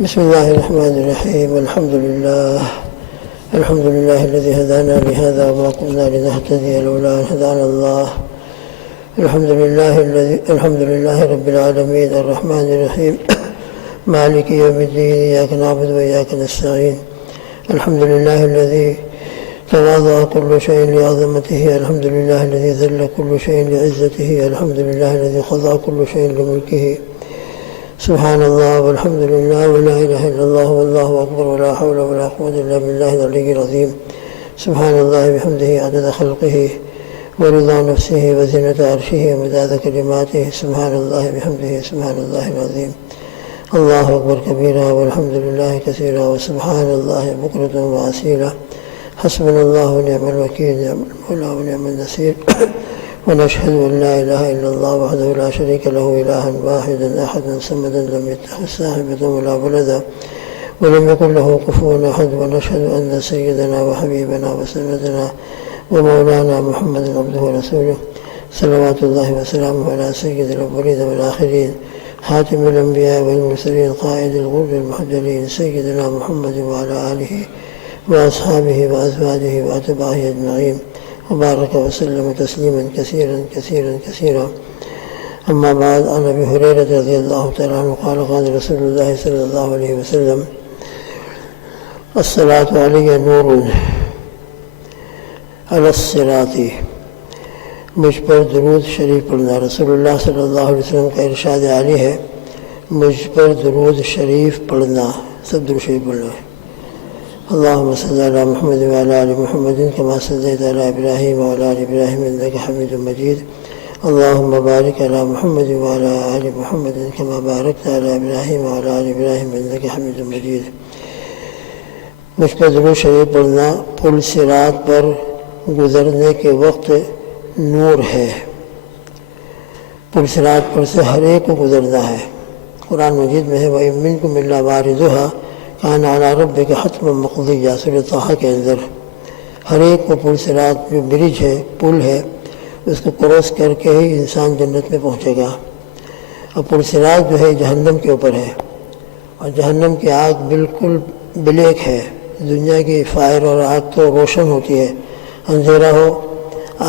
بسم الله الرحمن الرحيم. الحمد لله الذي هدانا لهذا وما كنا لنهتدي لولا أن هدانا الله. الحمد لله رب العالمين الرحمن الرحيم مالك يوم الدين إياك نعبد وإياك نستعين. الحمد لله الذي تواضع كل شيء لعظمته. الحمد لله الذي ذل كل شيء لعزته. الحمد لله الذي خضع كل شيء لملكه. سبحان الله والحمد لله ولا إله إلا الله والله أكبر ولا حول ولا قوة إلا بالله العلي العظيم. سبحان الله بحمده عدد خلقه ورضا نفسه وزنة عرشه ومداد كلماته. سبحان الله بحمده سبحان الله العظيم. الله أكبر كبيرا والحمد لله كثيرا وسبحان الله بكرة وأصيلا. حسبنا الله ونعم الوكيل نعم المولى ونعم النصير. ونشهد أن لا إله إلا الله وحده لا شريك له إلها واحدا أحدا صمدا لم يتخذ صاحبة ولا ولدا ولم يكن له كفوا أحد. ونشهد أن سيدنا وحبيبنا وسندنا ومولانا محمد عبده ورسوله صلوات الله وسلامه على سيد الأولين والآخرين خاتم الأنبياء والمرسلين قائد الغر المحجلين سيدنا محمد وعلى آله وأصحابه وأزواجه وأتباعه أجمعين وبارك وسلم تسليما كثيرا كثيرا كثيرا. أما بعد، عن أبي هريرة رضي الله تعالى عنه قال قال رسول الله صلى الله عليه وسلم: الصلاة علي نور على الصراط. مجھ پر درود شریف پڑھنا. رسول اللہ صلی اللہ علیہ وسلم کا ارشاد عالی ہے، مجھ پر درود شریف پڑھنا. سب درود شریف پڑھنا ہے. اللهم صل على محمد وعلى آل محمد كما صليت على إبراهيم وعلى آل إبراهيم إنك حميد مجيد. اللهم بارك على محمد وعلى آل محمد كما باركت على إبراهيم وعلى آل إبراهيم إنك حميد مجيد. مجھ پر درود شریف پڑھنا پل صراط پر گزرنے کے وقت نور ہے. پل صراط پر سے ہر ایک کو گزرنا ہے. قرآن مجید میں ہے وَإِن مِّنكُمْ إِلَّا وَارِدُهَا كَانَ عَلَىٰ رَبِّكَ حَتْمًا مَّقْضِيًّا. سورۃ طٰہٰ کے اندر ہر ایک کو پل صراط جو برج ہے، پل ہے، اس کو کراس کر کے ہی انسان جنت میں پہنچے گا. اور پل صراط جو ہے جہنم کے اوپر ہے، اور جہنم کی آگ بالکل بلیک ہے. دنیا کی فائر اور آگ تو روشن ہوتی ہے، اندھیرا ہو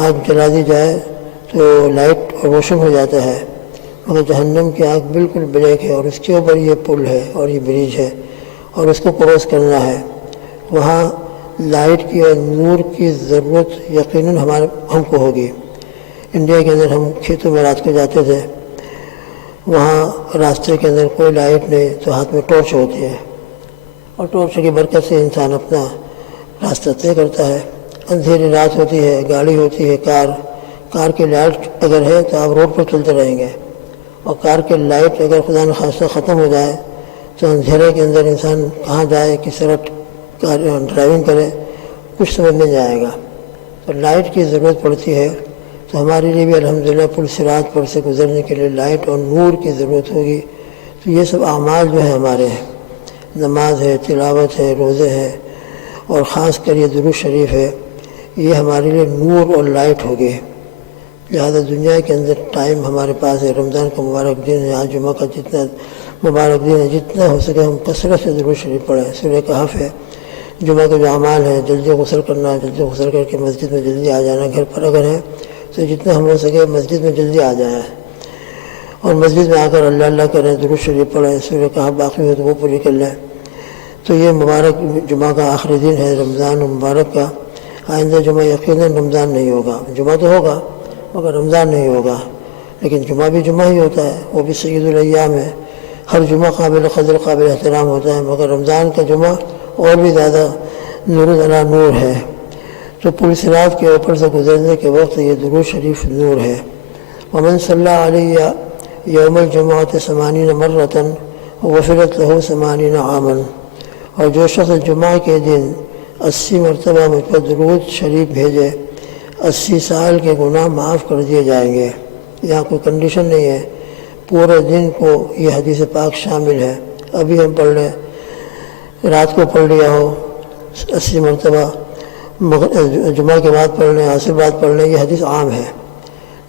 آگ جلا دی جائے تو لائٹ روشن ہو جاتا ہے، مگر جہنم کی آگ بالکل بلیک ہے، اور اس کے اوپر یہ پل ہے اور یہ برج ہے، اور اس کو کراس کرنا ہے. وہاں لائٹ کی اور نور کی ضرورت یقیناً ہم کو ہوگی. انڈیا کے اندر ہم کھیتوں میں رات کو جاتے تھے، وہاں راستے کے اندر کوئی لائٹ نہیں تو ہاتھ میں ٹارچ ہوتی ہے، اور ٹارچ کی برکت سے انسان اپنا راستہ طے کرتا ہے. اندھیری رات ہوتی ہے، گاڑی ہوتی ہے، کار کی لائٹ اگر ہے تو آپ روڈ پر چلتے رہیں گے، اور کار کی لائٹ اگر خدا نخواستہ ختم ہو جائے تو اندھیرے کے اندر انسان کہاں جائے، کس طرح ڈرائیونگ کرے، کچھ سمجھ نہیں جائے گا. تو لائٹ کی ضرورت پڑتی ہے. تو ہمارے لیے بھی الحمدللہ پل صراط پر سے گزرنے کے لیے لائٹ اور نور کی ضرورت ہوگی. تو یہ سب اعمال جو ہے ہمارے ہیں، نماز ہے، تلاوت ہے، روزے ہیں، اور خاص کر یہ درود شریف ہے، یہ ہمارے لیے نور اور لائٹ ہوگی. لہذا دنیا کے اندر ٹائم ہمارے پاس ہے. رمضان کا مبارک دن ہے، آج جمعہ کا جتنا مبارک دن ہے، جتنا ہو سکے ہم کثرت سے درود شریف پڑھیں. سورہ کہف ہے. جمعہ کا جو اعمال ہے، جلدی غسل کرنا، جلدی غسل کر کے مسجد میں جلدی آ جانا. گھر پر اگر ہے تو جتنا ہم ہو سکے مسجد میں جلدی آ جائیں، اور مسجد میں آ کر اللہ اللہ کریں، درود شریف پڑھیں. سورہ کہف باقی ہو تو وہ پوری کر لیں. تو یہ مبارک جمعہ کا آخری دن ہے رمضان مبارک کا. آئندہ جمعہ یقیناً رمضان نہیں ہوگا. جمعہ تو ہوگا مگر رمضان نہیں ہوگا. لیکن جمعہ بھی جمعہ ہی ہوتا ہے، وہ بھی سید الایام ہے. ہر جمعہ قابل قدر قابل احترام ہوتا ہے، مگر رمضان کا جمعہ اور بھی زیادہ نور علی نور ہے. تو پل صراط کے اوپر سے گزرنے کے وقت یہ درود شریف نور ہے. ومن صلی علیہ یوم الجمعۃ 80 مرۃ غفرت لہ 80 عاما. اور جو شخص جمعہ کے دن 80 مرتبہ مجھ پر درود شریف بھیجے، 80 سال کے گناہ معاف کر دیے جائیں گے. یہاں کوئی کنڈیشن نہیں ہے، پورے دن کو یہ حدیث پاک شامل ہے. ابھی ہم پڑھ لیں، رات کو پڑھ لیا ہو 80 مرتبہ، جمعہ کے بعد پڑھ لیں، عصر بعد پڑھ لیں، یہ حدیث عام ہے.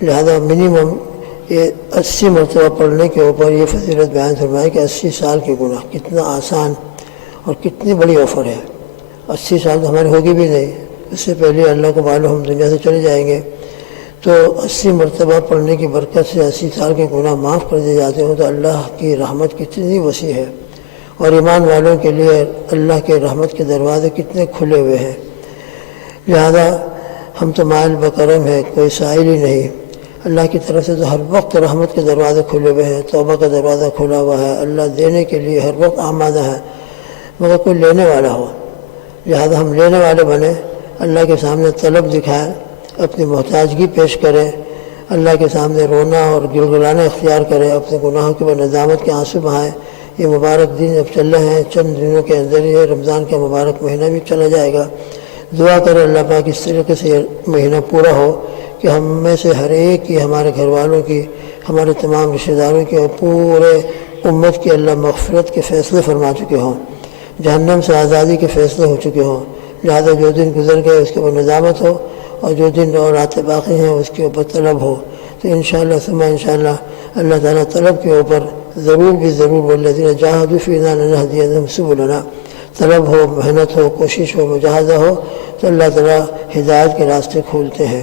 لہذا منیمم یہ 80 مرتبہ پڑھنے کے اوپر یہ فضیلت بیان فرمائی کہ 80 سال کے گناہ، کتنا آسان اور کتنی بڑی آفر ہے۔ 80 سال تو ہمارے ہوگی بھی نہیں، اس سے پہلے اللہ کو معلوم ہم دنیا سے چلے جائیں گے، تو 80 مرتبہ پڑھنے کی برکت سے 80 سال کے گناہ معاف کر دیے جاتے ہوں، تو اللہ کی رحمت کتنی وسیع ہے، اور ایمان والوں کے لیے اللہ کے رحمت کے دروازے کتنے کھلے ہوئے ہیں۔ لہذا ہم تو مائل بکرم ہے، کوئی سائل ہی نہیں، اللہ کی طرف سے تو ہر وقت رحمت کے دروازے کھلے ہوئے ہیں، توبہ کا دروازہ کھلا ہوا ہے، اللہ دینے کے لیے ہر وقت آمادہ ہے، مگر کوئی لینے والا ہو۔ لہذا ہم لینے والے بنیں، اللہ کے سامنے طلب دکھائیں، اپنی محتاجگی پیش کریں، اللہ کے سامنے رونا اور گڑگڑانا اختیار کریں، اپنے گناہوں کے بعد ندامت کے آنسو بہائیں۔ یہ مبارک دن اب چل رہے ہیں، چند دنوں کے اندر یہ رمضان کا مبارک مہینہ بھی چلا جائے گا۔ دعا کریں اللہ پاک اس طریقے سے یہ مہینہ پورا ہو کہ ہم میں سے ہر ایک کی، ہمارے گھر والوں کی، ہمارے تمام رشتہ داروں کی اور پورے امت کی اللہ مغفرت کے فیصلے فرما چکے ہوں، جہنم سے آزادی کے فیصلے ہو چکے ہوں۔ لہذا جو دن گزر گئے اس کے اوپر ندامت ہو، اور جو دن اور راتیں باقی ہیں اس کے اوپر طلب ہو۔ تو انشاءاللہ ثم انشاءاللہ اللہ تعالیٰ طلب کے اوپر ضرور بھی ضرور والذین جاہدوا فینا لنہدینہم سبلنا، طلب ہو، محنت ہو، کوشش ہو، مجاہدہ ہو، تو اللہ تعالیٰ ہدایت کے راستے کھولتے ہیں۔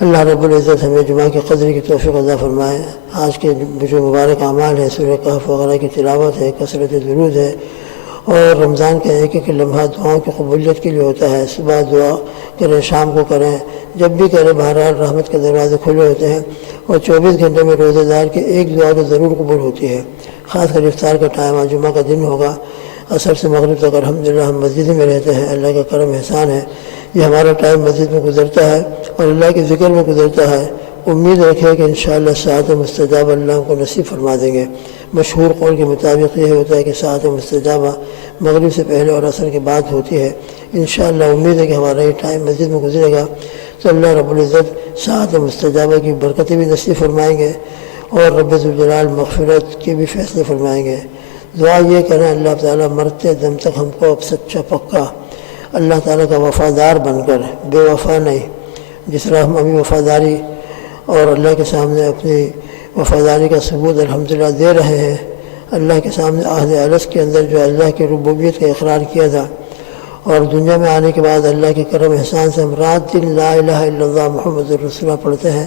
اللہ رب العزت ہمیں جمعہ کی قدر کی توفیق عطا فرمائے۔ آج کے جو مبارک اعمال ہیں، سورہ کہف وغیرہ کی تلاوت ہے، کثرت درود ہے، اور رمضان کا ایک ایک لمحہ دعاؤں کی قبولیت کے لیے ہوتا ہے۔ صبح دعا کریں، شام کو کریں، جب بھی کریں، بہرحال رحمت کے دروازے کھلے ہوتے ہیں، اور 24 گھنٹے میں روزہ دار کی ایک دعا تو ضرور قبول ہوتی ہے۔ خاص کر افطار کا ٹائم، آج جمعہ کا دن ہوگا، عصر سے مغرب تک الحمدللہ ہم مسجد میں رہتے ہیں، اللہ کا کرم احسان ہے، یہ ہمارا ٹائم مسجد میں گزرتا ہے اور اللہ کے ذکر میں گزرتا ہے۔ امید رکھیں کہ انشاءاللہ ساعت مستجابہ اللہ ہم کو نصیب فرما دیں گے۔ مشہور قول کے مطابق یہ ہوتا ہے کہ ساعت مستجابہ مغرب سے پہلے اور عصر کے بعد ہوتی ہے۔ انشاءاللہ امید ہے کہ ہمارا یہ ٹائم مسجد میں گزرے گا، تو اللہ رب العزت ساعت مستجابہ کی برکتیں بھی نصیب فرمائیں گے، اور رب ذوالجلال مغفرت کے بھی فیصلے فرمائیں گے۔ دعا یہ کریں اللہ تعالیٰ مرتے دم تک ہم کو اب سچا پکا اللہ تعالیٰ کا وفادار بن کر، بے وفا نہیں، جس طرح ہم ابھی وفاداری اور اللہ کے سامنے اپنی وفاداری کا ثبوت الحمدللہ دے رہے ہیں۔ اللہ کے سامنے عہد الست کے اندر جو اللہ کی ربوبیت کا اقرار کیا تھا، اور دنیا میں آنے کے بعد اللہ کے کرم احسان سے ہم رات دن لا الہ الا اللہ محمد رسول اللہ پڑھتے ہیں۔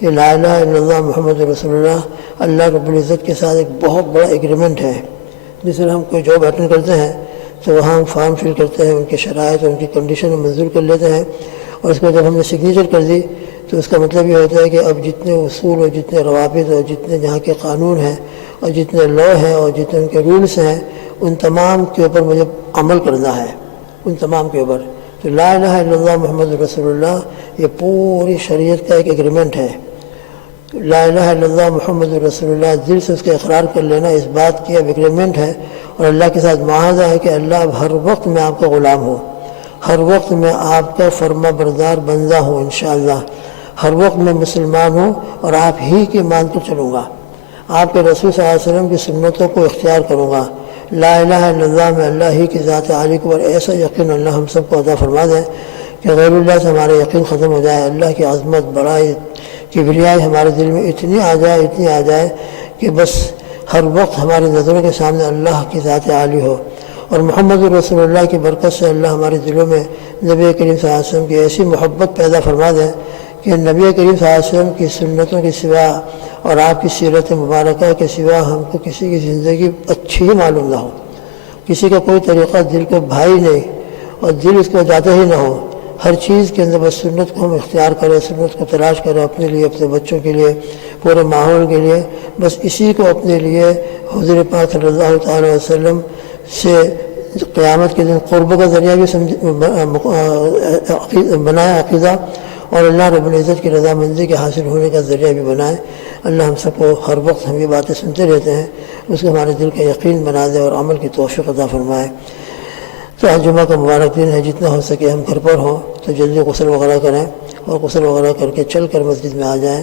یہ لا الہ الا اللہ محمد رسول اللہ اللہ رب العزت کے ساتھ ایک بہت بڑا ایگریمنٹ ہے۔ جس طرح ہم کوئی جاب اٹینڈ کرتے ہیں تو وہاں ہم فارم فل کرتے ہیں، ان کی شرائط اور ان کی کنڈیشن منظور کر لیتے ہیں، اور اس کو جب ہم نے سگنیچر کر دی تو اس کا مطلب یہ ہوتا ہے کہ اب جتنے اصول اور جتنے روابط اور جتنے جہاں کے قانون ہیں اور جتنے لا ہیں اور جتنے ان کے رولس ہیں، ان تمام کے اوپر مجھے عمل کرنا ہے، ان تمام کے اوپر۔ تو لا الہ الا اللہ محمد رسول اللہ یہ پوری شریعت کا ایک ایگریمنٹ ہے۔ لا الہ الا اللہ محمد رسول اللہ دل سے اس کا اقرار کر لینا اس بات کی اب ایگریمنٹ ہے، اور اللہ کے ساتھ معاہدہ ہے کہ اللہ اب ہر وقت میں آپ کا غلام ہوں، ہر وقت میں آپ کا فرما بردار بندہ ہوں، انشاءاللہ ہر وقت میں مسلمان ہوں اور آپ ہی کی مان کر چلوں گا، آپ کے رسول صلی اللہ علیہ وسلم کی سنتوں کو اختیار کروں گا۔ لا الہ الا اللہ میں اللہ ہی کی ذات عالی کو اور ایسا یقین اللہ ہم سب کو عطا فرما دے کہ غیر اللہ سے ہمارا یقین ختم ہو جائے، اللہ کی عظمت، بڑائی، کبریائی ہمارے دل میں اتنی آ جائے کہ بس ہر وقت ہماری نظروں کے سامنے اللہ کی ذات عالی ہو، اور محمد رسول اللہ کی برکت سے اللہ ہمارے دلوں میں نبی کریم صلی اللہ علیہ وسلم کی ایسی محبت پیدا فرما دے کہ نبی کریم صلی اللہ علیہ وسلم کی سنتوں کے سوا اور آپ کی سیرت مبارکہ کے سوا ہم کو کسی کی زندگی اچھی ہی معلوم نہ ہو، کسی کا کوئی طریقہ دل کو بھائی نہیں اور دل اس کو جاتا ہی نہ ہو۔ ہر چیز کے اندر بس سنت کو ہم اختیار کریں، سنت کو تلاش کریں اپنے لیے، اپنے بچوں کے لیے، پورے ماحول کے لیے، بس اسی کو اپنے لیے حضور پاک صلی اللہ تعالیٰ وسلم سے قیامت کے دن قرب کا ذریعہ بھی بنائے عقیدہ، اور اللہ رب العزت کی رضامندی کے حاصل ہونے کا ذریعہ بھی بنائے۔ اللہ ہم سب کو ہر وقت ہم یہ باتیں سنتے رہتے ہیں، اس کو ہمارے دل کا یقین بنا دے اور عمل کی توفیق عطا فرمائے۔ تو آج جمعہ کا مبارک دن ہے، جتنا ہو سکے ہم گھر پر ہوں تو جلدی غسل وغیرہ کریں، اور غسل وغیرہ کر کے چل کر مسجد میں آ جائیں۔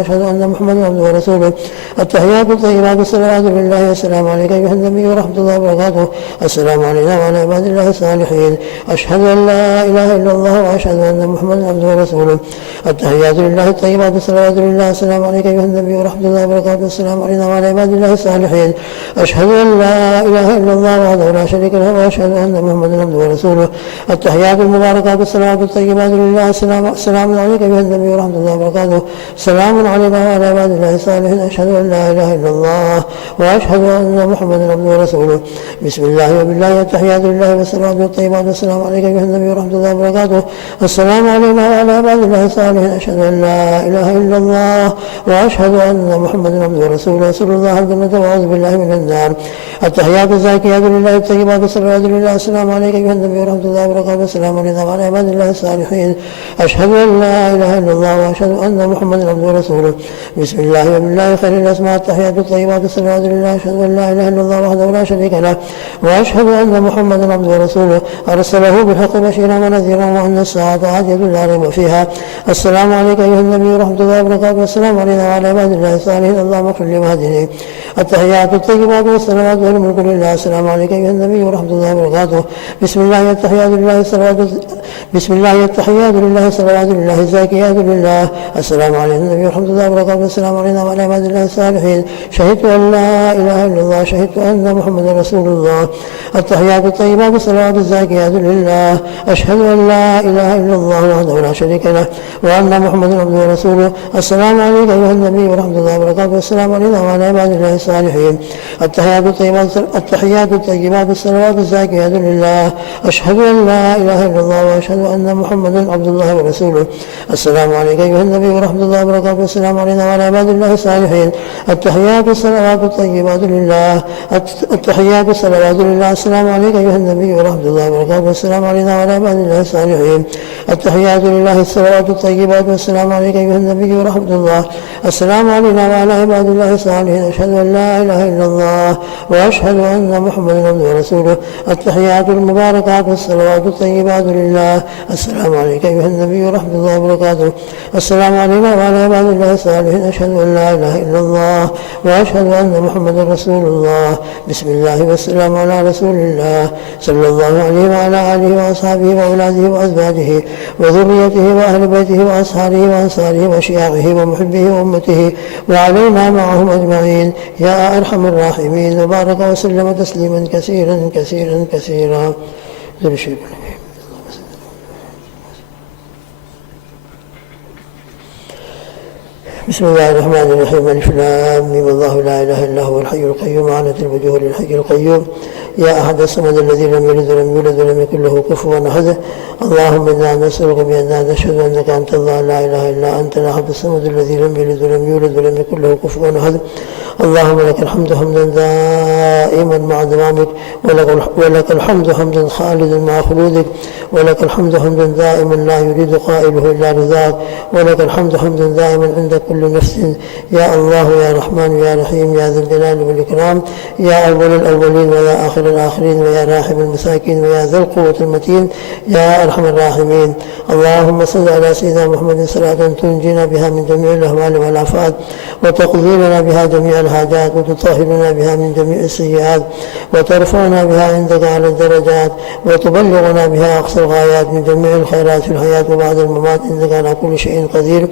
وأشهد أن محمدا عبده ورسوله. التحيات الطيبات الصلوات لله. السلام عليك أيها النبي ورحمة الله وبركاته. السلام علينا وعلى عباد الله الصالحين. أشهد أن لا إله إلا الله وأشهد أن محمدا عبده ورسوله. التحيات لله الطيبات الصلوات لله. السلام عليك أيها النبي ورحمة الله وبركاته. السلام علينا وعلى عباد الله الصالحين. أشهد أن لا إله إلا الله وحده لا شريك له وأشهد أن محمدا عبده ورسوله. التحيات المباركات الصلوات الطيبات لله. السلام عليك أيها النبي ورحمة الله وبركاته. سلام علينا وعلى عباد الله الصالحين. أشهد أن لا إله إلا الله وأشهد أن محمدا عبده ورسوله. بسم الله وبالله. التحيات لله والصلوات الطيبات. السلام عليك أيها النبي ورحمة الله وبركاته. السلام علينا وعلى عباد الله الصالحين. أشهد أن لا إله إلا الله وأشهد أن محمدا عبده ورسوله. أسأل الله الجنة وأعوذ بالله من النار. التحيات الزاكيات لله الطيبات الصلوات لله. السلام عليك أيها النبي ورحمة الله وبركاته. السلام علينا وعلى عباد الله الصالحين. أشهد أن لا إله إلا الله وأشهد أن محمدا عبده ورسوله. بسم الله وبالله. خير الأسماء. التحيات الطيبات الصلوات لله. أشهد أن لا إله إلا الله وحده لا شريك له وأشهد أن محمدا عبده ورسوله. أرسله بالحق بشيرا ونذيرا وأن الساعة آتية لا ريب فيها. السلام عليك أيها النبي ورحمة الله وبركاته. السلام علينا وعلى عباد الله الصالحين. اللهم اغفر لي واهدني. التحيات الطيبات والصلوات والملك لله. السلام عليك أيها النبي ورحمة الله وبركاته. بسم الله. التحيات لله الصلوات. بسم الله. التحيات لله الصلوات لله الزاكيات لله. السلام عليك النبي ورحمة الله وبركاته. السلام علينا وعلى عباد الله الصالحين. شهدت أن لا إله إلا الله. شهدت أن محمدا رسول الله. التحيات الطيبات الصلوات الزاكيات لله. أشهد أن لا إله إلا الله وحده لا شريك له وأن محمدا عبده ورسوله. السلام عليك أيها النبي ورحمة الله وبركاته. السلام علينا وعلى عباد الله الصالحين. التحيات الطيبات الصلوات الزاكيات لله. أشهد أن لا إله إلا الله وأشهد أن محمدا عبد الله ورسوله. السلام عليك أيها النبي ورحمة الله وبركاته. السلام علينا وعلى عباد الله الصالحين. التحيات الصلوات الطيبات لله. التحيات الصلوات لله. السلام عليك أيها النبي ورحمة الله وبركاته. السلام علينا وعلى عباد الله الصالحين. التحيات لله الصلوات الطيبات. والسلام عليك أيها النبي ورحمة الله. السلام علينا وعلى عباد الله الصالحين. أشهد أن لا إله إلا الله وأشهد أن محمدا عبده ورسوله. التحيات المباركات والصلوات الطيبات لله. السلام عليك أيها النبي ورحمة الله وبركاته. السلام علينا وعلى عباد الله الصالحين. أشهد أن لا إله إلا الله وأشهد أن محمدا رسول الله. بسم الله والسلام على رسول الله صلى الله عليه وعلى آله وأصحابه وأولاده وأزواجه وذريته وأهل بيته وأصحابه وأنصاره وشيعه ومحبه وأمته وعلينا معهم أجمعين يا أرحم الراحمين. وبارك وسلم تسليما كثيرا كثيرا كثيرا. بسم الله الرحمن الرحيم. ألف لام ميم. الله لا إله إلا هو الحي القيوم. عنت الوجوه للحي القيوم. يا أحد الصمد الذي لم يلد ولم يولد ولم يكن له كفوا أحد. اللهم إنا نسألك بأننا نشهد أنك أنت الله لا إله إلا أنت الأحد الصمد الذي لم يلد ولم يولد ولم يكن له كفوا أحد. اللهم لك الحمد حمدا دائما مع دوامك ولك الحمد حمدا خالدا مع خلودك ولك الحمد حمدا دائما لا يريد قائله إلا رضاك ولك الحمد حمدا دائما عند كل نفس. يا الله يا رحمن يا رحيم يا ذا الجلال والإكرام يا أول الأولين ويا آخر الآخرين ويا راحم المساكين ويا ذا القوة المتين يا أرحم الراحمين. اللهم صل على سيدنا محمد صلاة تنجينا بها من جميع الأهوال والآفات وتقضي لنا بها جميع الحاجات وتطهرنا بها من جميع السيئات وترفعنا بها عندك على الدرجات وتبلغنا بها أقصى الغايات من جميع الخيرات في الحياة وبعد الممات إنك على كل شيء قدير.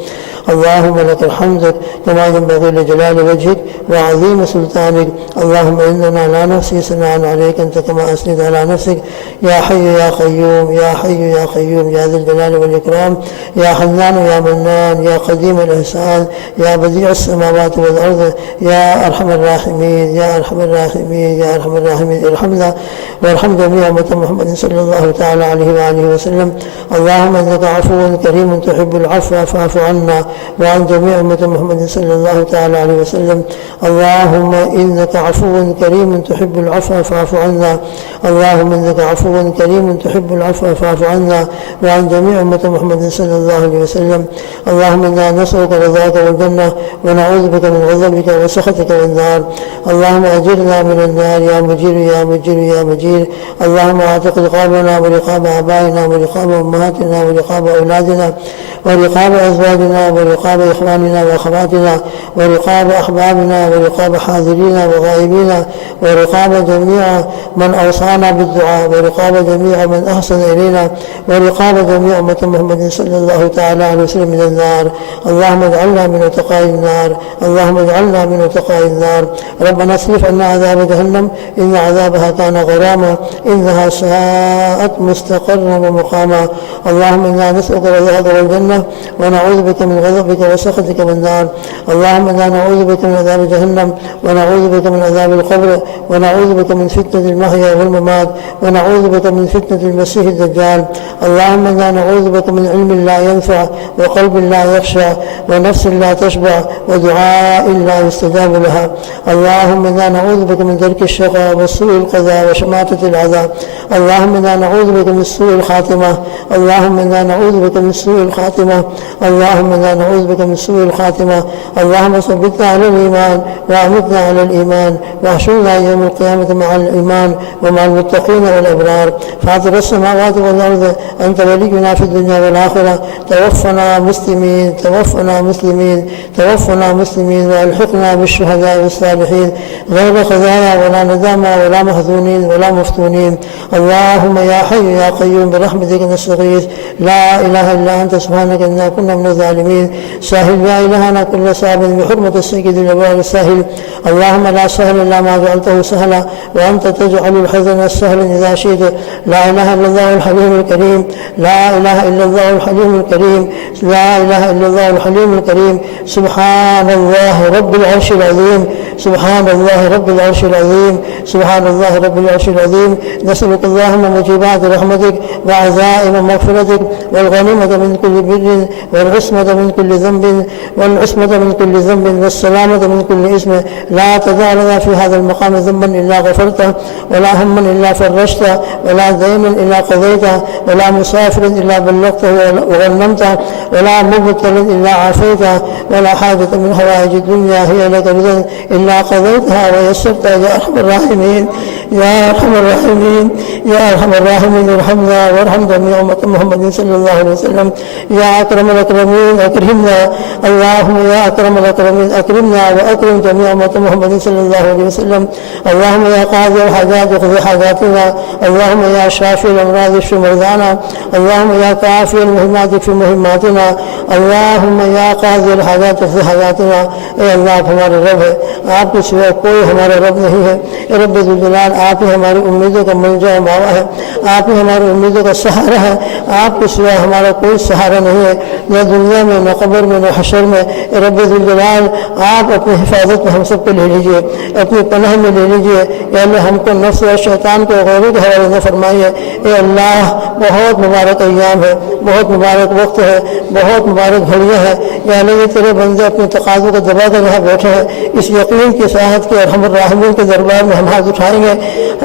اللهم لك الحمد كما ينبغي لجلال وجهك وعظيم سلطانك. اللهم إننا لا نحصي ثناء عليك أنت كما أثنيت على نفسك. يا حي يا قيوم يا حي يا قيوم يا ذا الجلال والإكرام يا حنان يا منان يا قديم الإحسان يا بديع السماوات والأرض يا أرحم الراحمين يا أرحم الراحمين يا أرحم الراحمين. ارحمنا وارحم جميع أمة محمد صلى الله تعالى عليه وآله وسلم. اللهم إنك عفو كريم تحب العفو فاعف عنا وعن جميع أمة محمد صلى الله تعالى عليه وسلم. اللهم إنك عفو كريم تحب العفو فاعف عنا. اللهم إنك عفو كريم تحب العفو فاعف عنا وعن جميع أمة محمد صلى الله عليه وسلم. اللهم إنا نسألك رضاك والجنة ونعوذ بك من غضبك وسخطك والنار. اللهم أجرنا من النار يا مجير يا مجير يا مجير. اللهم أعتق رقابنا ورقاب آبائنا ورقاب أمهاتنا ورقاب أولادنا ورقاب أزواجنا ورقاب إخواننا وأخواتنا ورقاب أحبابنا ورقاب حاضرين وغائبين ورقاب جميع من أوصانا بالدعاء ورقاب جميع من أحسن إلينا ورقاب جميع أمة محمد صلى الله تعالى عليه وسلم من النار. اللهم اجعلنا من اتقاء النار، اللهم اجعلنا من اتقاء النار. ربنا اصرف عنا عذاب جهنم إن عذابها كان غراما إنها ساءت مستقرا ومقاما. اللهم إنا نسألك رضاك والجنة ونعوذ بك من غضبك وسخطك والنار. اللهم إنا نعوذ بك من عذاب جهنم ونعوذ بك من عذاب القبر ونعوذ بك من فتنة المحيا والممات ونعوذ بك من فتنة المسيح الدجال. اللهم إنا نعوذ بك من علم لا ينفع وقلب لا يخشع ونفس لا تشبع ودعاء لا يستجاب لها. اللهم إنا نعوذ بك من درك الشقاء وسوء القضاء وشماتة العذاب. اللهم إنا نعوذ بك من سوء الخاتمة. اللهم إنا نعوذ بك من سوء الخاتمة. اللهم إنا نعوذ بك من سوء الخاتمة. اللهم ثبتنا على الإيمان وأمتنا على الإيمان واحشرنا يوم القيامة مع الإيمان ومع المتقين والأبرار. فاطر السماوات والأرض أنت ولينا في الدنيا والآخرة. توفنا مسلمين توفنا مسلمين توفنا مسلمين والحقنا بالشهداء والصالحين غير خزايا ولا ندامى ولا محزونين ولا مفتونين. اللهم يا حي يا قيوم برحمتك نستغيث لا إله إلا أنت سبحانك إنا كنا من الظالمين. سهل يا إلهنا كل صعب بحرمة السيد الجبار الساهل. اللهم لا سهل إلا ما جعلته سهلا وأنت تجعل الحزن السهل إذا شئت. لا إله إلا الله الحليم الكريم. لا إله إلا الله الحليم الكريم. لا إله إلا الله الحليم الكريم. سبحان الله رب العرش العظيم. سبحان الله رب العرش العظيم. سبحان الله رب العرش العظيم. نسألك اللهم موجبات رحمتك وعزائم مغفرتك والغنيمة من كل بر والعصمة من كل ذنب والعصمة من كل ذنب والسلامة من كل اسم. لا تدع لنا في هذا المقام ذنبا إلا غفرته ولا هما إلا فرجته ولا دينا إلا قضيته ولا مسافر إلا بلغته وغنمته ولا مبتلا إلا عافيته ولا حاجة من حوائج الدنيا هي لك رضا إلا قضيتها ويسرتها يا أرحم الراحمين يا أرحم الراحمين يا أرحم الراحمين. ارحمنا وارحم جميع أمة محمد صلى الله عليه وسلم. يا أكرم الأكرمين أكرمنا. اللهم يا أكرم الأكرمين أكرمنا وأكرم جميع أمة محمد صلى الله عليه وسلم. اللهم يا قاضي الحاجات اقضي حاجاتنا. اللهم يا شافي الأمراض اشف مرضانا. اللهم يا كافي المهمات في مهماتنا. اللهم يا قاضي الحاجات اقضي حاجاتنا. اے اللہ آپ ہمارے رب ہے، آپ کے سوا کوئی ہمارا رب نہیں ہے. اے رب ذوالجلال آپ ہی ہماری امیدوں کا ملجا و ماوا ہے، آپ ہی ہماری امیدوں کا سہارا ہے. آپ کے سوا ہمارا کوئی سہارا نہیں ہے، نہ دنیا میں نہ قبر میں نہ حشر میں. اے رب ذوالجلال آپ اپنی حفاظت میں ہم سب کو لے لیجیے، اپنی پناہ میں لے لیجیے. اے اللہ ہم کو نفس اور شیطان کو غیروں کے حوالے نہ فرمائیے. اے اللہ بہت مبارک ایام ہے، بہت مبارک وقت ہے، بہت مبارک گھڑیاں ہیں. یا اللہ یہ تیرے بندے اپنے تقاضوں کو دبا کر یہاں بیٹھے ہیں، اس یقین کے ساتھ کہ ارحم الراحمین کے دربار میں ہم ہاتھ اٹھائیں گے.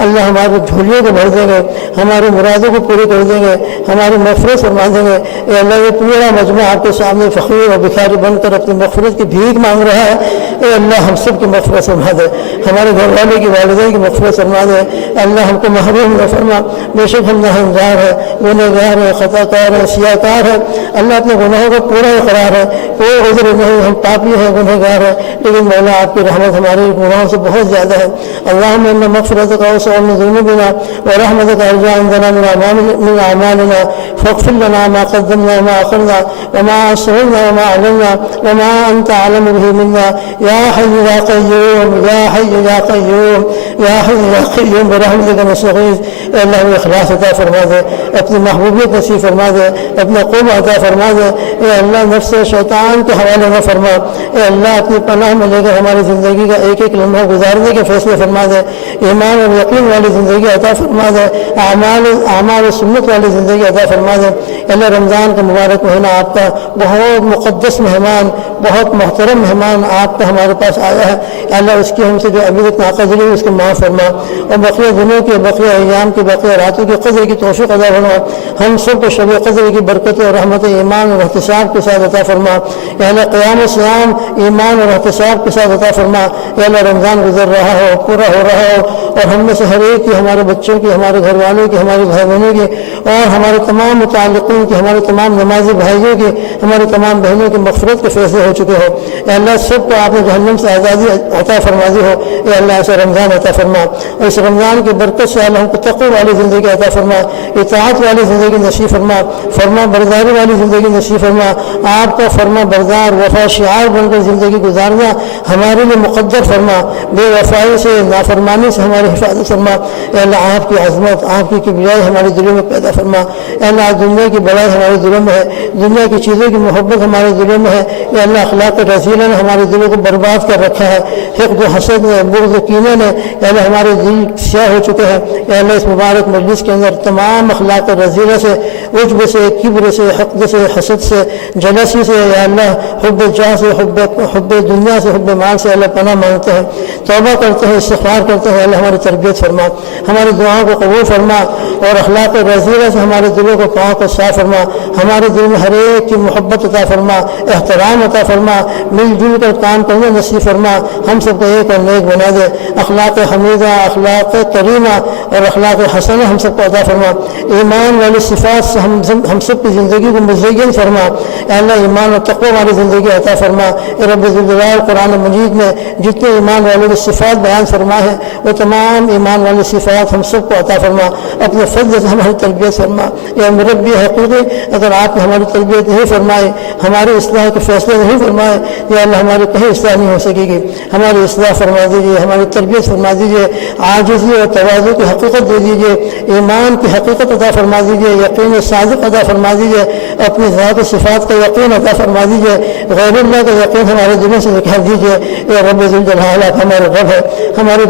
اللہ ہمارے جھولیوں کو بھر دیں گے، ہماری مرادوں کو پوری کر دیں گے، ہماری مغفرت فرما دیں گے. اے اللہ یہ پورا مجمع آپ کے سامنے فقیر اور بھکاری بن کر اپنی مغفرت کی بھیک مانگ رہا ہے. اے اللہ ہم سب کی مغفرت فرما دے، ہمارے گھر والے کی والدین کی مغفرت فرما دے. اللہ ہم کو محروم نہ فرما. بے شک ہم ناہنجار ہے، گنہگار ہے، خطا کار ہے، سیاہ کار ہے. اللہ اپنے گناہوں کا پورا اقرار ہے، کوئی عذر نہیں، ہم پاپی ہیں، گنہگار ہیں، لیکن مولا آپ کی رحمت ہمارے گناہوں سے بہت زیادہ ہے. اللہم ان مغفرتک اوسع من ذنوبنا ورحمتک ارجع عندنا من اعمالنا فاغفر لنا ما قدمنا وما اخرنا وما اسررنا وما اعلنا وما انت اعلم به منا. یا حی یا قیوم یا حی یا قیوم یا حی یا قیوم برحمتک نستغیث. اے اللہ ہمیں اخلاص عطا فرما دے، اپنی محبوبیت نصیب فرما دے، اپنا قرب عطا فرما دے. اے اللہ نفس شیطان کے حوالے نہ فرما. اے اللہ اپنی پناہ میں لے کر ہماری زندگی کا ایک ایک لمحہ گزارنے کے فیصلے فرما دے. ایمان اور یقین والی زندگی عطا فرما دے، اعمال و سنت والی زندگی عطا فرما دے. اللہ رمضان کا مبارک مہینہ آپ کا بہت مقدس مہمان، بہت محترم مہمان آپ کا ہمارے پاس آیا ہے. اللہ اس کی ہم سے جو ابھی تک ناقص ہوئی اس کو معاف فرما، اور بقیہ دنوں کی، بقیہ ایام کی، بقیہ راتوں کی قدر کی توفیق عطا فرما. ہم سب کو شب قدر کی برکت اور رحمت ایمان اور احتساب کے ساتھ عطا فرما. یا اللہ قیام و صیام ایمان اور احتساب کے ساتھ عطا فرما. یا اللہ رمضان گزر رہا ہو، پورا ہو رہا ہو، اور ہم میں سے ہر ایک کی، ہمارے بچوں کی، ہمارے گھر والوں کی، ہمارے بھائی بہنوں کی اور ہمارے تمام متعلقین کی، ہمارے تمام نمازی بھائیوں کی، ہماری تمام بہنوں کی مغفرت کے فیصلے ہو چکے ہو۔ اے اللہ سب کو آپ نے جہنم سے آزادی عطا فرما دی ہو۔ اے اللہ ایسا رمضان عطا فرما، اور اس رمضان کی برکت سے اللہ ہم کو تقوی والی زندگی عطا فرما، اطاعت والی زندگی نصیب فرما، فرما برداری والی زندگی نصیب فرما۔ آپ کا فرما بردار وفا شعار بن کر زندگی گزارنا ہمارے لیے مقدر فرما، بے وفائی سے نافرمانی سے ہماری حفاظت فرما۔ اے اللہ آپ کی عظمت، آپ کی کبریائی ہمارے دلوں میں پیدا فرما۔ اے اللہ دنیا کی بڑائی ہمارے دلوں میں ہے، دنیا کی چیزوں کی محبت ہمارے دلوں میں ہے۔ اے اللہ اخلاق رذیلہ نے ہمارے دلوں کو برباد کر رکھا ہے، حقد و حسد نے، بغض و کینے نے اے اللہ ہمارے دل سیاہ ہو چکے ہیں۔ اے اللہ اس مبارک مجلس کے اندر تمام اخلاق رذیلہ سے، عجب سے، کبر سے، حقد سے، حسد سے، جلسی سے، یا اللہ حب جاہ سے، حب دنیا سے، حب مال سے اللہ پناہ مانگتے ہیں، توبہ کرتے ہیں، استغفار کرتے ہیں۔ اللہ ہماری تربیت فرما، ہماری دعاؤں کو قبول فرما، اور اخلاق رذیلہ سے ہمارے دلوں کو پاک اور صاف فرما۔ ہمارے دل میں ہر ایک کی محبت عطا فرما، احترام عطا فرما، مل جل کر کام کرنا نصیب فرما۔ ہم سب کو ایک اور نیک بنا دے، اخلاق حمیدہ، اخلاق کریمہ اور اخلاق حسنہ ہم سب کو عطا فرما۔ ایمان والی صفات سے ہم سب کی زندگی کو مزین فرما۔ اے اللہ ایمان اور تقوی والی زندگی عطا فرما۔ اے رب ذوالجلال قرآن مجید میں جتنے ایمان والوں کی صفات بیان فرما ہے وہ تمام ایمان والی صفات ہم سب کو عطا فرما۔ اپنے فضل سے ہماری تربیت فرما۔ یا مربی حقیقی اگر آپ نے ہماری تربیت نہیں فرمائے، ہماری اصلاح کے فیصلے نہیں فرمائے، یا اللہ ہماری کہیں اصلاح نہیں ہو سکے گی۔ ہماری اصلاح فرما دیجیے، ہماری تربیت فرما دیجیے، عاجزی اور تواضع کی حقیقت دے دیجیے، ایمان کی حقیقت عطا فرما دیجیے، یقین صادق عطا فرما دیجیے، اپنی ذات و صفات کا یقین عطا فرما دیجیے، غیر اللہ کا یقین ہمارے دلوں سے نکال دیجیے۔ اے رب ذوالجلال ہمارے رب ہے، ہماری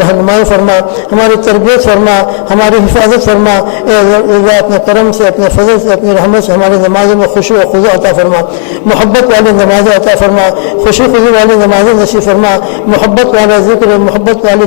رہنمائی فرما، ہماری تربیت فرما، ہماری حفاظت فرما۔ اے اللہ اپنے کرم سے، اپنے فضل سے، اپنی رحمت سے ہماری نمازوں میں خشوع و خضوع عطا فرما، محبت والی نمازیں عطا فرما، خوشی خضوع والی نمازیں نصیب فرما، محبت والا ذکر، محبت والی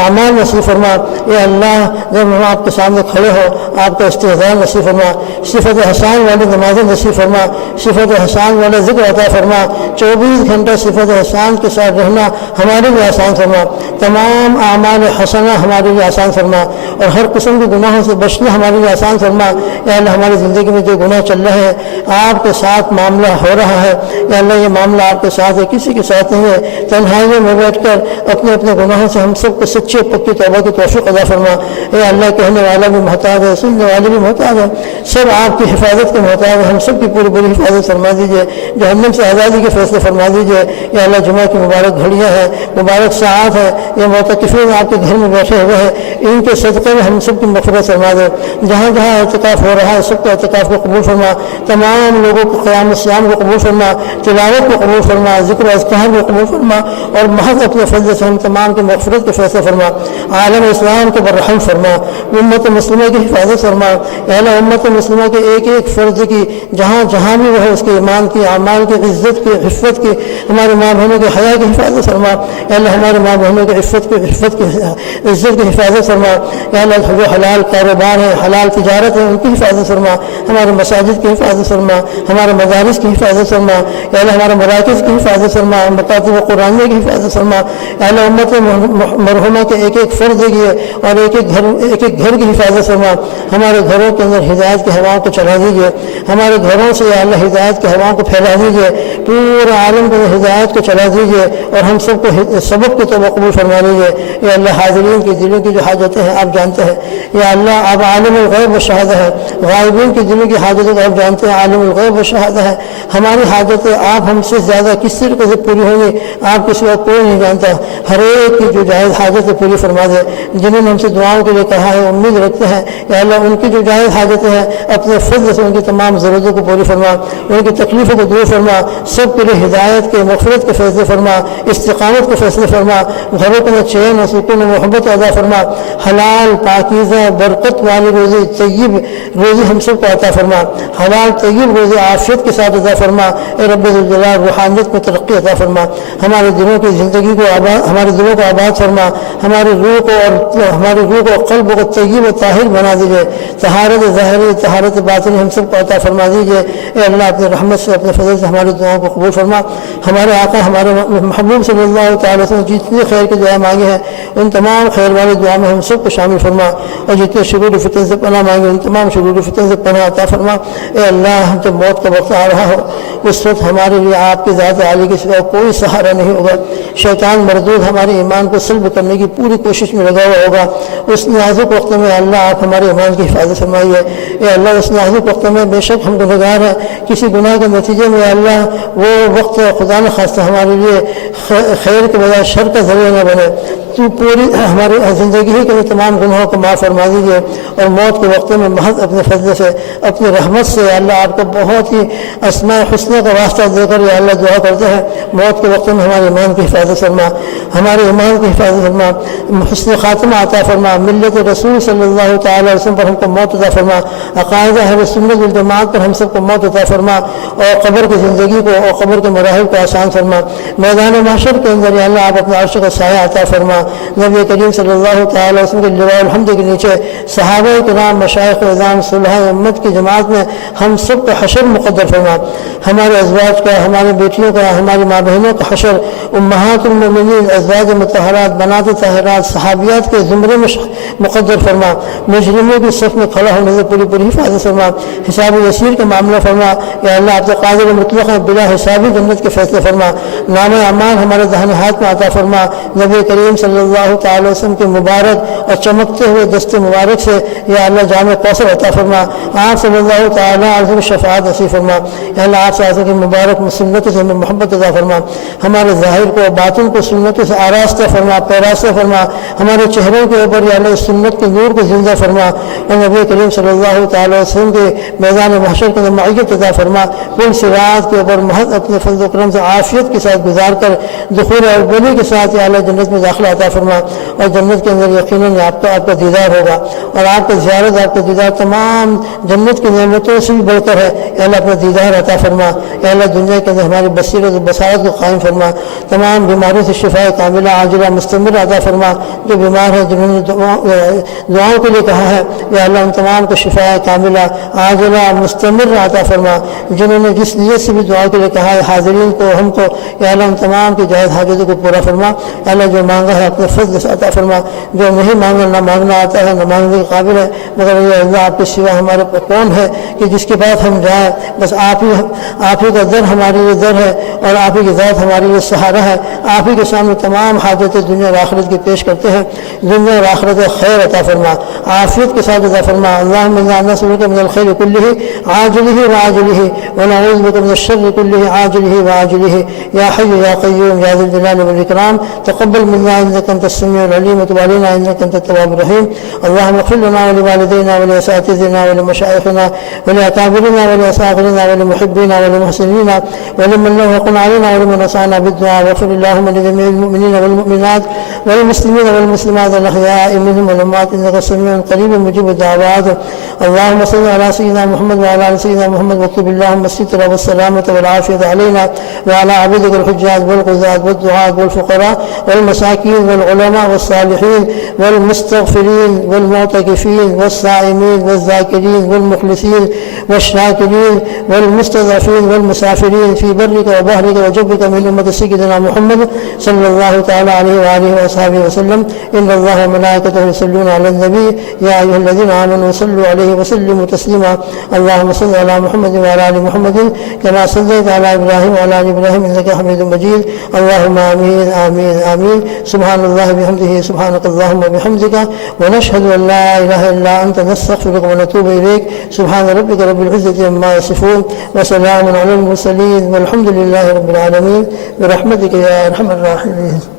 اعمال نصیب فرما۔ اے اللہ جب ہم آپ کے سامنے کھڑے ہو آپ کا استحضار نصیب فرما، صفت احسان والی نمازیں نصیب فرما، صفت احسان والا ذکر عطا فرما، 24 گھنٹہ صفت احسان کے ساتھ رہنا ہمارے لیے آسان فرما، تمام اعمال حسنہ ہمارے لیے آسان فرما، اور ہر قسم کے گناہوں سے بچنا ہمارے لیے آسان فرما۔ اے اللہ ہماری زندگی میں جو گناہ چل رہے ہیں، آپ کے ساتھ معاملہ ہو رہا ہے، اے اللہ یہ معاملہ آپ کے ساتھ ہے، کسی کے ساتھ نہیں ہے، تنہائیوں میں بیٹھ کر اپنے اپنے گناہوں سے ہم سب کو سچی پکی توبہ کی توفیق عطا فرما۔ اے اللہ کہنے والا بھی محتاج ہے، سننے والے بھی محتاج ہے، سب آپ کی حفاظت کے محتاج ہے، ہم سب کی پوری پوری حفاظت فرما دیجیے، جہنم سے آزادی کے فیصلے فرما دیجیے۔ یا اللہ جمعہ کی مبارک گھڑیاں ہیں، مبارک ساعات ہے، یہ معتکفین آپ کے گھر میں بیٹھے ہوئے ہیں، ان کے صدقے میں ہم سب کی مغفرت فرما دے۔ جہاں جہاں اعتکاف ہو رہا ہے سب کے اعتکاف کو قبول فرما، تمام لوگوں کو قیام صیام کو قبول فرما، تلاوت کو قبول فرما، ذکر و اذکار کو قبول فرما، اور محض اپنے فضل سے ہم تمام کی مغفرت کے فیصلے فرما۔ عالم اسلام کو برحم فرما، امت مسلمہ کی حفاظت فرما۔ اے اللہ امت مسلمہ کے ایک ایک فرد کی جہاں جہاں بھی وہ اس کے ایمان کی، اعمال کی، عزت کی، عفت کی، ہمارے ماں بہنوں کے حیا کی حفاظت فرما۔ اے اللہ ہمارے ماں بہنوں کی عفت کی، عزت کی حفاظت فرما۔ اے اللہ جو حلال کاروبار ہے، حلال تجارت ہے، ان کی حفاظت فرما، ہمارے مساجد کی حفاظت فرما، ہمارے مدارس کی حفاظت فرما۔ اے اللہ ہمارے مراکز کی حفاظت فرما، مکاتب قرآنیہ کی حفاظت فرما۔ اے اللہ امت مرحومہ کے ایک ایک فرد کی اور ایک ایک گھر کی حفاظت فرما۔ ہمارے گھروں کے اندر ہدایت کی ہواؤں کو چلا دیجیے، ہمارے گھروں سے یا اللہ ہدایت کی ہواؤں کو پھیلا دیجیے، پورے عالم کو ہدایت کو چلا دیجیے، اور ہم سب کو سبق کی توبہ قبول فرما لیجیے۔ یا اللہ حاضرین کی دلوں کی جو حاجتیں ہیں آپ جانتے ہیں، یا اللہ آپ عالم الغیب و شہادہ ہے، غائبین کی دلوں کی حاجتیں آپ جانتے ہیں، عالم الغیب و شہادہ ہے۔ ہماری حاجتیں آپ ہم سے زیادہ کس طریقے سے پوری ہوں گی آپ کے سوا کوئی نہیں جانتا۔ ہر ایک کی جو جائز حاجتیں پوری فرما دے، جنہوں نے ہم سے دعاؤں کے لیے کہا ہے امید رکھتے ہیں، یا اللہ ان کی جو جائز حاجتیں ہیں اپنے فضل سے ان کی تمام ضرورتوں کو پوری فرما، ان کی تکلیفوں کو دور فرما، سب کے لیے ہدایت کے، مغفرت کے فیصلے فرما، استقامت کے فیصلے فرما، گھروں کے اندر چین و سکون و محبت عطا فرما، حلال پاکیزہ برکت والی روزی، طیب روزی ہم سب کو عطا فرما، حلال طیب روزی عافیت کے ساتھ عطا فرما۔ اے رب ذوالجلال روحانیت میں ترقی عطا فرما، ہمارے دلوں کی زندگی کو آباد، ہمارے دلوں کو آباد فرما، ہماری روح کو اور قلب کو طیب و طاہر بنا دیجیے، طہارت ظاہری طہارت باطنی ہم سب کو عطا فرما دیجیے۔ اے اللہ اپنے رحمت سے، اپنے فضل سے ہماری دعاؤں کو قبول فرما۔ ہمارے آقا ہمارے محبوب صلی اللہ تعالی وسلم جتنی خیر کی دعائیں مانگی ہیں ان تمام خیر والی دعا میں ہم سب کو شامل فرما، اور جتنے شرور فتن سے پناہ مانگے ان تمام شرور فتن سے پناہ عطا فرما۔ اے اللہ، جب موت کا وقت آ رہا ہو اس وقت ہمارے لیے آپ کی ذات عالی کے سوا کوئی سہارا نہیں ہوگا، شیطان مردود ہمارے ایمان کو سلب کرنے کی پوری کوشش میں لگا ہوا ہوگا۔ اس نازک وقت میں اللہ آپ ہمارے ایمان کی حفاظت فرمائیے۔ اے اللہ، اس نازک وقت میں بے شک ہم گنہگار ہیں، کسی گناہ کے نتیجے میں اللہ وہ وقت خدا نہ خواستہ ہمارے لیے خیر کے بجائے شر کا ذریعہ نہ بنے۔ تو پوری ہماری زندگی ہی کے تمام گناہوں کو معاف فرما دیجیے، اور موت کے وقت میں محض اپنے فضل سے، اپنی رحمت سے اللہ آپ کو بہت ہی اسماء حسنہ کا واسطہ دے کر یا اللہ دعا کرتے ہیں، موت کے وقت میں ہمارے ایمان کی حفاظت فرما، ہمارے ایمان کی حفاظت فرما، حسن خاتمہ عطا فرما، ملت رسول صلی اللہ تعالی علیہ وسلم پر ہم کو موت عطا فرما، عقائد اہل سنت والجماعت پر ہم سب کو موت عطا فرما، اور قبر کی زندگی کو اور قبر کے مراحل کو آسان فرما۔ میدان محشر کے اندر یا اللہ آپ اپنے عرش کا سایہ عطا فرما۔ نبی کریم صلی اللہ تعالی علیہ وسلم کے لواء الحمد کے نیچے صحابہ کرام، مشائخ اعظام، صلحاء امت کی جماعت میں ہم سب کا حشر مقدر فرما، ہمارے ازواج کا، ہماری بیٹیوں کا، ہماری ماں بہنوں کا حشر امہات المومنین، ازواج مطہرات، بنات طاہرات، صحابیات کے زمرے میں مقدر فرما، مجرموں کی صف میں کھڑا ہونے سے پوری پوری حفاظت فرما، حساب یسیر کا معاملہ فرما، یا اللہ آپ قادر مطلق بلا حسابی جنت کے فیصلے فرما، نام امان ہمارے دہن ہاتھ میں عطا فرما، نبی کریم صلی اللہ تعالی وسلم کے مبارک اور چمکتے ہوئے دست مبارک سے یا اللہ جامع کوثر عطا فرما، آپ صلی اللہ تعالی علیہ وسلم شفاعت نصیب فرما، یا اللہ آپ سے کی مبارک سنت سے ہمیں محبت عطا فرما، ہمارے ظاہر کو باطن کو سنت سے آراستہ فرما، پیراستہ فرما، ہمارے چہروں کے اوپر یا اللہ سنت کے نور کو زندہ فرما، اور نبی کریم صلی اللہ تعالی وسلم کے میدان محشر کے معیت عطا فرما، پل صراط کے اوپر محض اپنے فضل و کرم سے عافیت کے ساتھ گزار کر دخول اولی کے ساتھ یا اللہ جنت میں داخلہ عطا فرما، اور جنت کے اندر یقیناً آپ کا دیدار ہوگا، اور آپ کا زیارت، آپ کا دیدار تمام جنت کی نعمتوں سے بھی بڑھ کر ہے، یا اللہ اپنا دیدار عطا فرما، یا اللہ دنیا کے اندر ہماری بصیرت و بصارت کو قائم فرما، تمام بیماریوں سے شفا کاملہ عاجلہ مستمر عطا فرما، جو بیمار ہیں جنہوں نے دعاؤں کے لیے کہا ہے یا اللہ ان تمام کو شفا کاملہ عاجلہ مستمر عطا فرما، جنہوں نے جس نیت سے بھی دعا کے لیے کہا ہے حاضرین کو ہم کو یا اللہ ان تمام کی جائز حاجتوں کو پورا فرما، یا اللہ جو مانگا ہے اپنے فضل سے عطا فرما، جو نہیں مانگا نہ مانگنا آتا ہے نہ مانگنے کے قابل ہے، مگر یہ اللہ آپ کے سوا ہمارے پر کون ہے کہ جس کے پاس ہم جائیں، بس آپ ہی کا در ہمارے لیے در ہے، اور آپ ہی کی ذات ہمارے لیے سہارا ہے، آپ ہی کے سامنے تمام حاجتیں دنیا اور آخرت کی پیش کرتے ہیں، دنیا اور آخرت خیر عطا فرما، عافیت کے ساتھ عطا فرما، اللہم انا نسألک من الخیر کلہ عاجلہ وعاجلہ ونعوذ بک من الشر کلہ عاجلہ وعاجلہ، یا حی یا قیوم یا ذی الجلال والاکرام، تقبل منا انک انت السمیع العلیم وتب علینا انک انت التواب الرحیم، اللہم اغفر لنا ولوالدینا ولاساتذتنا ولمشائخنا ولاکابرنا ولاساغرنا ولمحبینا ولمحسنینا ولمن له حق علينا ولمن أساءنا بالدعاء، واغفر اللهم لجميع المؤمنين والمؤمنات والمسلمين والمسلمات الأحياء منهم والأموات إنك سميع قريب مجيب الدعوات، اللهم صل على سيدنا محمد وعلى آل سيدنا محمد، واكتب اللهم الستر والسلامة والعافية علينا وعلى عبيدك الحجاج والغزاة والدعاة والفقراء والمساكين والعلماء والصالحين والمستغفرين والمعتكفين والصائمين والذاكرين والمخلصين والشاكرين والمستضعفين والمسافرين في برك وبحرك وجبك من أمة سيدنا محمد صلى الله تعالى عليه وآله وأصحابه وسلم، إن الله وملائكته يصلون على النبي يا أيها الذين آمنوا صلوا عليه وسلموا تسليما، اللهم صل على محمد وعلى آل محمد كما صليت على إبراهيم وعلى آل إبراهيم إنك حميد مجيد، اللهم آمين آمين آمين، سبحان الله بحمده سبحانك اللهم وبحمدك، ونشهد أن لا إله إلا أنت نستغفرك ونتوب إليك، سبحان ربك رب العزة عما يصفون وسلام على المرسلين والحمد لله رب العالمين برحمتك يا أرحم الراحمين.